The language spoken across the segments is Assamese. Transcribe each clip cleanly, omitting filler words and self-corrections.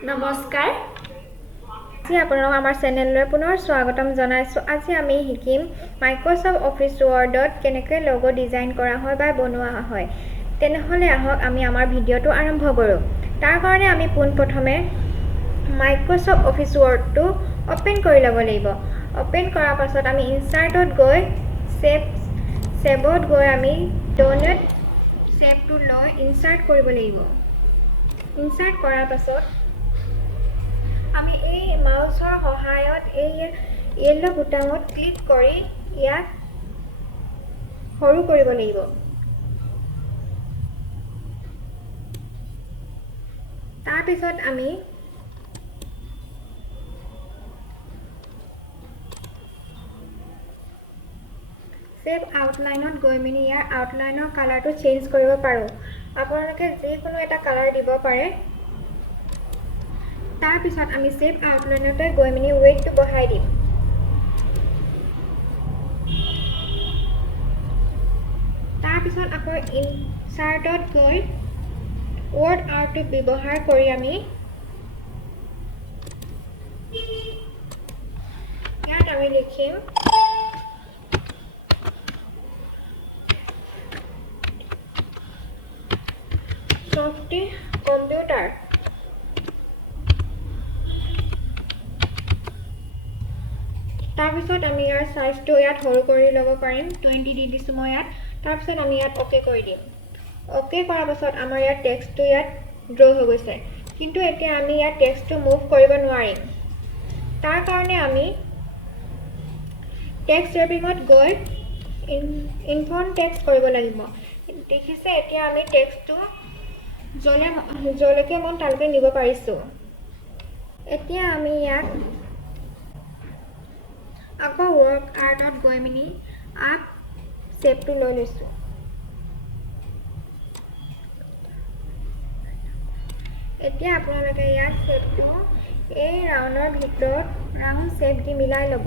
নমস্কাৰ আজি আপোনালোক আমাৰ চেনেললৈ পুনৰ স্বাগতম জনাইছো আজি আমি শিকিম মাইক্ৰসফট অফিস ওয়াৰ্ডত কেনেকৈ লোগো ডিজাইন কৰা হয় বা বনোৱা হয় তেনেহলে আহক আমি আমাৰ ভিডিওটো আৰম্ভ কৰো তাৰ কাৰণে আমি পোনপ্ৰথমে মাইক্ৰসফট অফিস ওয়াৰ্ডটো ওপেন কৰি লব লাগিব ওপেন কৰাৰ পাছত আমি ইনসাৰ্টত গৈ সেভত গৈ আমি ডনেট সেভটো লৈ ইনসাৰ্ট কৰিব লাগিব ইনসাৰ্ট কৰাৰ পাছত আমি এই মাউসৰ সহায়ত এই ইয়েলো বুটামত ক্লিক কৰি ইয়াক সৰু কৰিব লাগিব তাৰ পিছত আমি সেভ আউটলাইনত গৈ মিনি ইয়াৰ আউটলাইনৰ কালাৰটো চেঞ্জ কৰিব পাৰো আপোনালোকে যিকোনো এটা কালাৰ দিব পাৰে তাৰ পিছত আমি সেভ আউটলাইনতে গৈ মিনি ওয়েটটো বঢ়াই দিম তাৰ পিছত আকৌ ইনসাৰ্টত গৈ ওয়াৰ্ড আৰ্টটো ব্যৱহাৰ কৰি আমি ইয়াত আমি লিখিম সফ্ট কম্পিউটাৰ তাৰ পিছত আমি ইয়াৰ সাইজটো ইয়াত সৰু কৰি ল'ব পাৰিম 20 দি দিছো মই ইয়াত তাৰ পিছত আমি ইয়াত ওকে কৰি দিম ওকে কৰাৰ পাছত আমাৰ ইয়াত টেক্সটটো ইয়াত ড্ৰ হৈ গৈছে কিন্তু এতিয়া আমি ইয়াত টেক্সটটো মুভ কৰিব নোৱাৰিম তাৰ কাৰণে আমি টেক্সট ৰেপিঙত গৈ ইনফন্ট টেক্সট কৰিব লাগিব দেখিছে এতিয়া আমি টেক্সটটো জলৈকে মন তালকে নিব পাৰিছো এতিয়া আমি ইয়াত আকৌ ওয়াৰ্ক আৰ্টত গৈ মিনি আপ সেভটো লৈ লৈছো এতিয়া আপোনালোকে ইয়াত সেভটো এই ৰাউণ্ডৰ ভিতৰত ৰাউণ্ড সেভ দি মিলাই ল'ব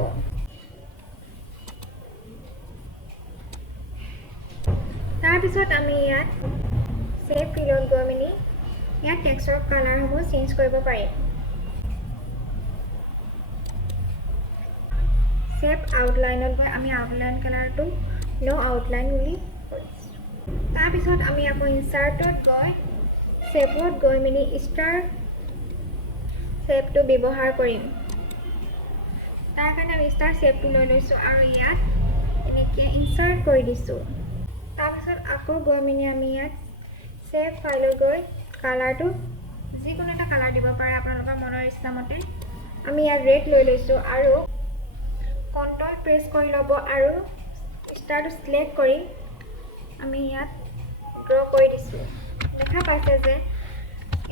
তাৰ পিছত আমি ইয়াত সেভ ফিলত গৈ মিনি ইয়াত টেক্সটৰ কালাৰসমূহ চেঞ্জ কৰিব পাৰিম সেভ আউটলাইনত গৈ আমি আউটলাইন কালাৰটো নো আউটলাইন বুলি তাৰ পিছত আমি আকৌ ইনসাৰ্টত গৈ সেভত গৈ মিনি ষ্টাৰ সেভটো ব্যৱহাৰ কৰিম তাৰ কাৰণে আমি ষ্টাৰ সেভটো লৈ লৈছো আৰু ইয়াত এনেকৈ ইনসাৰ্ট কৰি দিছো তাৰ পিছত আকৌ গৈ মিনি আমি ইয়াত সেভ ফাইলত গৈ কালাৰটো যিকোনো এটা কালাৰ দিব পাৰে আপোনালোকৰ মনৰ ইচ্ছা মতে আমি ইয়াত ৰেড লৈ লৈছো আৰু কন্ট্ৰল প্ৰেছ কৰি ল'ব আৰু ষ্টাৰটো সিলেক্ট কৰি আমি ইয়াত ড্ৰ কৰি দিছো দেখা পাইছে যে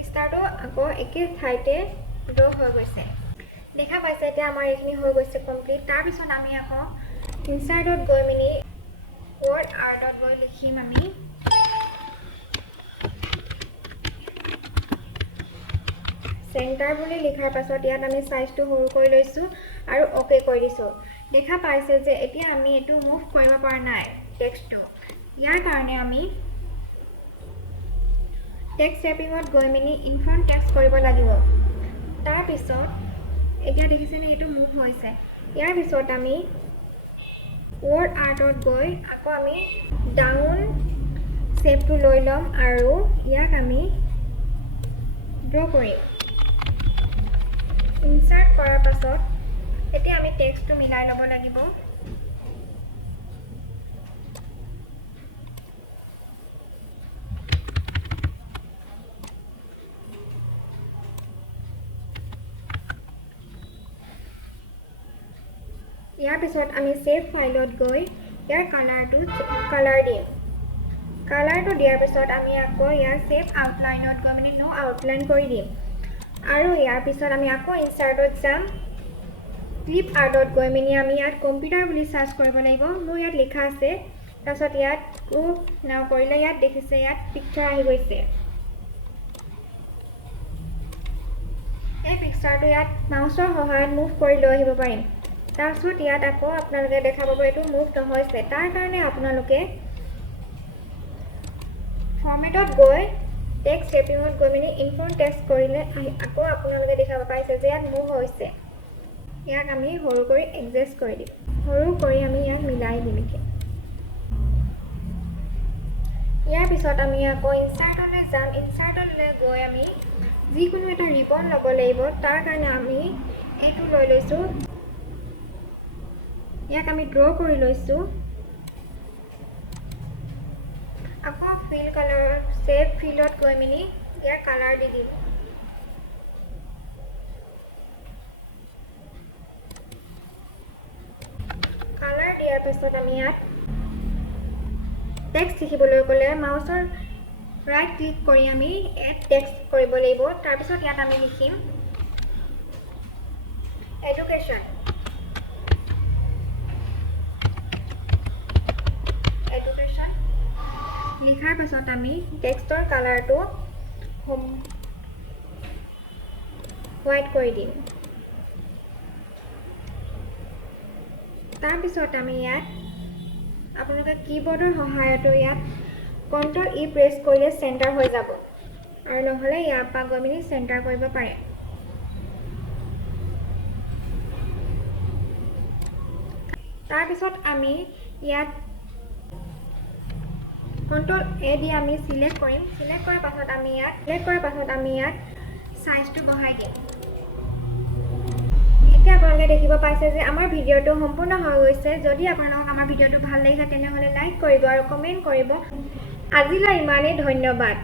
ষ্টাৰটো আকৌ একে ঠাইতে ড্ৰ হৈ গৈছে দেখা পাইছে এতিয়া আমাৰ এইখিনি হৈ গৈছে কমপ্লিট তাৰ পিছত আমি আকৌ ইনসাৰ্টত গৈ মিনি ওয়াৰ্ড আৰ্টত গৈ লিখিম আমি সেন্টাৰ বুলি লিখাৰ পাছত ইয়াত আমি সাইজটো সৰু কৰি লৈছো আৰু ওকে কৰি দিছো দেখা পাইছে যে এতিয়া আমি এটো মুভ কৰিব পৰা নাই টেক্সটটো ইয়াৰ কাৰণে আমি টেক্সট ৰেপিঙত গৈ মিনি ইনফন্ট টেক্সট কৰিব লাগিব তাৰ পিছত এতিয়া দেখিছেনে এটো মুভ হৈছে ইয়াৰ পিছত আমি ওয়াৰ্ড আৰ্টত গৈ আকৌ আমি ডাউন সেভটো লৈ লম আৰু ইয়াক আমি ড্ৰ কৰিম ইনসাৰ্ট কৰাৰ পাছত এতিয়া আমি টেক্সটটো মিলাই ল'ব লাগিব ইয়াৰ পিছত আমি সেভ ফাইলত গৈ ইয়াৰ কালাৰটো দিম কালাৰটো দিয়াৰ পিছত আমি আকৌ ইয়াৰ সেভ আউটলাইনত গৈ মানে নো আউটলাইন কৰি দিম আৰু ইয়াৰ পিছত আমি আকৌ ইনসাৰ্টত যাম ক্লিপ আৰ্টত গৈ মিনি আমি ইয়াত কম্পিউটাৰ বুলি সাৰ্চ কৰিব লাগিব মোৰ ইয়াত লিখা আছে তাৰপিছত ইয়াত নাও কৰিলে ইয়াত দেখিছে ইয়াত পিকচাৰ আহি গৈছে এই পিকচাৰটো ইয়াত মাউসৰ সহায়ত মুভ কৰি লৈ আহিব পাৰিম তাৰপিছত ইয়াত আকৌ আপোনালোকে দেখা পাব এটো মুভ নহৈছে তাৰ কাৰণে আপোনালোকে ফৰ্মেটত গৈ টেক্সট শেপিঙত গৈ মেলি ইনফ্ৰণ্ট টেক্সট কৰিলে আকৌ আপোনালোকে দেখাব পাইছে যে ইয়াত মুভ হৈছে। ইয়াক আমি সৰু কৰি এডজাষ্ট কৰি দিম। সৰু কৰি আমি ইয়াক মিলাই দিম এতিয়া। ইয়াৰ পিছত আমি আকৌ ইনচাৰ্টলৈ যাম। ইনচাৰ্টলৈ গৈ আমি যিকোনো এটা ৰিবন ল'ব লাগিব। তাৰ কাৰণে আমি এইটো লৈ লৈছোঁ। ইয়াক আমি ড্ৰ কৰি লৈছোঁ। আকৌ ফিল কালাৰ শেপ ফিলত গৈ মেলি ইয়াৰ কালাৰ দি দিম। কালাৰ দিয়াৰ পিছত আমি ইয়াত টেক্সট লিখিবলৈ গ'লে মাউচৰ ৰাইট ক্লিক কৰি আমি এড টেক্সট কৰিব লাগিব। তাৰপিছত ইয়াত আমি লিখিম এডুকেশ্যন। লিখাৰ পাছত আমি টেক্সটৰ কালাৰটো হোৱাইট কৰি দিম। তাৰপিছত আমি ইয়াত আপোনালোকে কীবৰ্ডৰ সহায়তো ইয়াত Ctrl-E প্ৰেছ কৰিলে চেণ্টাৰ হৈ যাব, আৰু নহ'লে ইয়াৰ পৰা গৈ মেলি চেণ্টাৰ কৰিব পাৰে। তাৰপিছত আমি ইয়াত Ctrl-A দি আমি চিলেক্ট কৰিম। চিলেক্ট কৰাৰ পাছত আমি ইয়াত সাইজটো বঢ়াই দিম। এতিয়া আপোনালোকে দেখিব পাইছে যে আমাৰ ভিডিঅ'টো সম্পূৰ্ণ হৈ গৈছে। যদি আপোনালোকক আমাৰ ভিডিঅ'টো ভাল লাগিছে তেনেহ'লে লাইক কৰিব আৰু কমেণ্ট কৰিব। আজিলৈ ইমানেই, ধন্যবাদ।